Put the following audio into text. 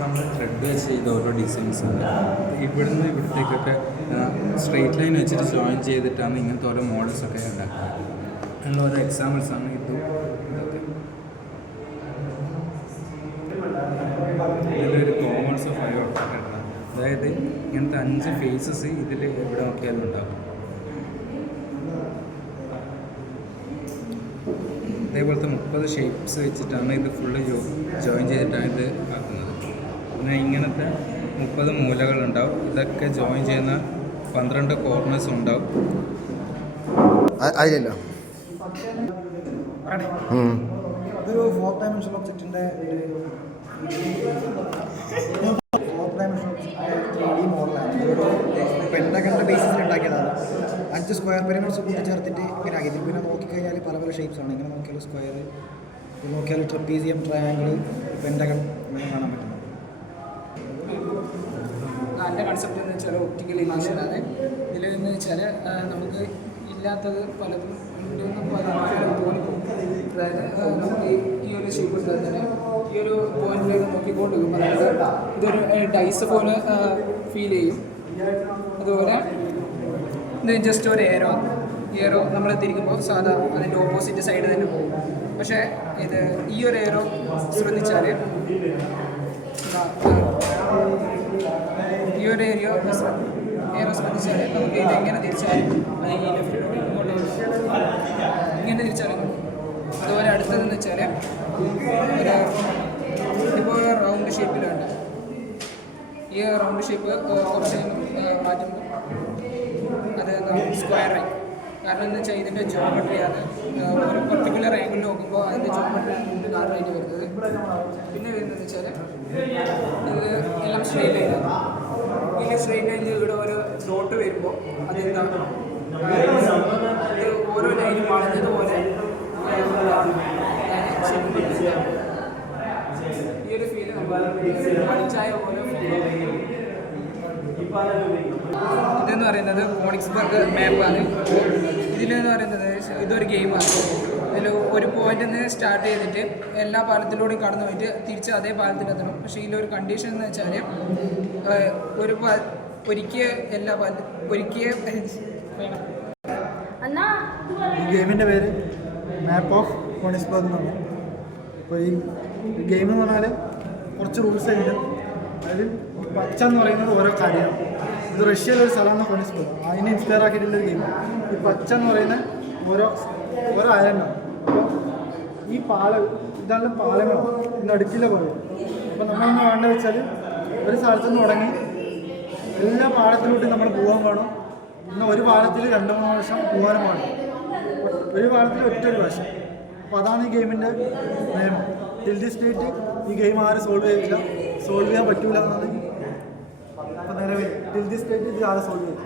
നമ്മൾ ത്രെഡ് വെച്ച് ചെയ്ത ഓരോ ഡിസൈൻസാണ്. ഇവിടുന്ന് ഇവിടത്തേക്കൊക്കെ സ്ട്രെയിറ്റ് ലൈൻ വെച്ചിട്ട് ജോയിൻ ചെയ്തിട്ടാണ് ഇങ്ങനത്തെ ഓരോ മോഡൽസൊക്കെ ഉണ്ടാക്കുന്നത്. അതിനുള്ള ഓരോ എക്സാമ്പിൾസാണ് ഇതും ഇതൊക്കെ. ഇതിലൊരു കോമൺസ് ഓഫ് ഫൈവ് ഒട്ടാണ്. അതായത് ഇങ്ങനത്തെ 5 ഫേസസ് ഇതിൽ എവിടെ നോക്കിയാലും ഉണ്ടാകും. അതേപോലത്തെ 30 ഷേപ്സ് വെച്ചിട്ടാണ് ഇത് ഫുള്ള് ജോയിൻ ചെയ്തിട്ടാണ് ഇത് ആക്കുന്നത്. പിന്നെ ഇങ്ങനത്തെ 30 മൂലകളുണ്ടാവും. ഇതൊക്കെ ജോയിൻ ചെയ്യുന്ന 12 കോർണേഴ്സ് ഉണ്ടാവും. അതിലല്ലോ അതൊരു 4 ഡയമെൻഷൻ ഒബ്ജക്റ്റിൻ്റെ 4 ഡയമെൻഷൻ ഒബ്ജക്റ്റിൻ്റെ 3D മോഡലാണ്. ഒരു പെൻഡഗണിൻ്റെ ബേസിസിൽ ഉണ്ടാക്കിയതാണ്. 5 സ്ക്വയർ പിരമിഡ്സ് കൂട്ടി ചേർത്തിട്ട് ഇങ്ങനെ ആക്കി. പിന്നെ നോക്കിക്കഴിഞ്ഞാൽ പല പല ഷേപ്സാണ്. ഇങ്ങനെ നോക്കിയാൽ സ്ക്വയർ, നോക്കിയാൽ ട്രപ്പീസിയം, ട്രയാങ്കിൾ, പെൻഡഗൺ അങ്ങനെ കാണാൻ പറ്റുന്നത്. എൻ്റെ കൺസെപ്റ്റ് എന്ന് വെച്ചാൽ ഒപ്റ്റിക്കൽ ഇമേഷനാണ്. ഇതിലെന്ന് വെച്ചാൽ നമുക്ക് ഇല്ലാത്തത് പലതും ഉണ്ടെന്ന് തോന്നിപ്പോകും. അതായത് നമുക്ക് ഈ ഒരു ഷേപ്പ് തന്നെ ഈ ഒരു പോയിന്റിലേക്ക് നോക്കിക്കൊണ്ടിരിക്കും. അതായത് ഇതൊരു ഡൈസ് പോലെ ഫീൽ ചെയ്യും. അതുപോലെ ഇത് ജസ്റ്റ് ഒരു എയറോ നമ്മൾ തിരിക്കുമ്പോൾ സാധാ അതിൻ്റെ ഓപ്പോസിറ്റ് സൈഡ് തന്നെ പോകും. പക്ഷേ ഇത് ഈ ഒരു എയറോ ശ്രദ്ധിച്ചാൽ ഈ ഒരു ഏരിയ ശ്രദ്ധിച്ചാൽ നമുക്ക് ഇതെങ്ങനെ തിരിച്ചാലും അത് ഈ ലെഫ്റ്റിലൂടെ ഇങ്ങോട്ട് ഇങ്ങനെ തിരിച്ചാലും. അതുപോലെ അടുത്തതെന്ന് വെച്ചാൽ ഇപ്പോൾ ഒരു റൗണ്ട് ഷേപ്പിലുണ്ട്. ഈ റൗണ്ട് ഷേപ്പ് കുറച്ച് മാറ്റുമ്പോൾ അത് സ്ക്വയറായി. കാരണം എന്ന് വെച്ചാൽ ഇതിൻ്റെ ജോമെട്രിയാണ് ഒരു പെർട്ടിക്കുലർ ആംഗിളിൽ നോക്കുമ്പോൾ അതിൻ്റെ ജോമെട്രിയാണ് കാരണമായിട്ട് വരുന്നത്. പിന്നെ വരുന്നതെന്ന് വെച്ചാൽ ഇത് എല്ലാം സ്ട്രെയിറ്റ് ലൈനാണ്. ഈ സ്ട്രെയിറ്റ് ലൈനിൽ ഇവിടെ ഒരു ഡോട്ട് വരുമ്പോൾ അതെന്താണ് ഇത് ഓരോ ലൈനും വളഞ്ഞതുപോലെ ഈ ഒരു ഫീല് പഠിച്ചായ പോലെ ഇതെന്ന് പറയുന്നത് കോണിക്സ്ബർഗ് മാപ്പാണ്. ഇതിലെന്ന് പറയുന്നത് ഇതൊരു ഗെയിമാണ്. ഇതിൽ ഒരു പോയിന്റിൽ നിന്ന് സ്റ്റാർട്ട് ചെയ്തിട്ട് എല്ലാ പാലത്തിലൂടെയും കടന്നു പോയിട്ട് തിരിച്ച് അതേ പാലത്തിലെത്തണം. പക്ഷേ ഇതിലൊരു കണ്ടീഷൻ എന്ന് വെച്ചാൽ ഈ ഗെയിമിൻ്റെ പേര് മാപ്പ് ഓഫ് കോണിക്സ്ബർഗ് എന്നാണ്. അപ്പോൾ ഈ ഗെയിം എന്ന് പറഞ്ഞാൽ കുറച്ച് റൂൾസ് ഉണ്ട്. അതായത് പച്ച എന്ന് പറയുന്നത് ഓരോ കാര്യമാണ്. ഇത് റഷ്യയിലെ ഒരു സ്ഥലമാണ് കോണിക്സ്ബർഗ്. അതിനെ ഇൻസ്പയർ ആക്കിയിട്ടുള്ളൊരു ഗെയിമാണ്. ഈ പച്ച എന്ന് പറയുന്ന ഓരോ ഐലൻഡാണ്. അപ്പോൾ ഈ ഇതെല്ലാം പാലങ്ങളാണ്. ഇന്ന് അടുക്കിലെ പോലെ. അപ്പോൾ നമ്മളൊന്ന് വേണ്ടത് വെച്ചാൽ ഒരു സ്ഥലത്തുനിന്ന് തുടങ്ങി എല്ലാ പാലത്തിലൂടെയും നമ്മൾ പോകാൻ വേണം. പിന്നെ ഒരു പാലത്തിൽ 2-3 പ്രാവശ്യം പോകാനും വേണം. ഒരു പാലത്തിൽ ഒറ്റൊരു പ്രാവശ്യം. അപ്പോൾ അതാണ് ഈ ഗെയിമിൻ്റെ നിയമം. ടിൽ ദി സ്റ്റേറ്റ് ഈ ഗെയിം ആരും സോൾവ് ചെയ്യാൻ പറ്റൂല എന്നാണ് അപ്പോൾ നിലവിൽ ടിൽ ദി സ്റ്റേറ്റ് ഇത് ആരും സോൾവ് ചെയ്യും.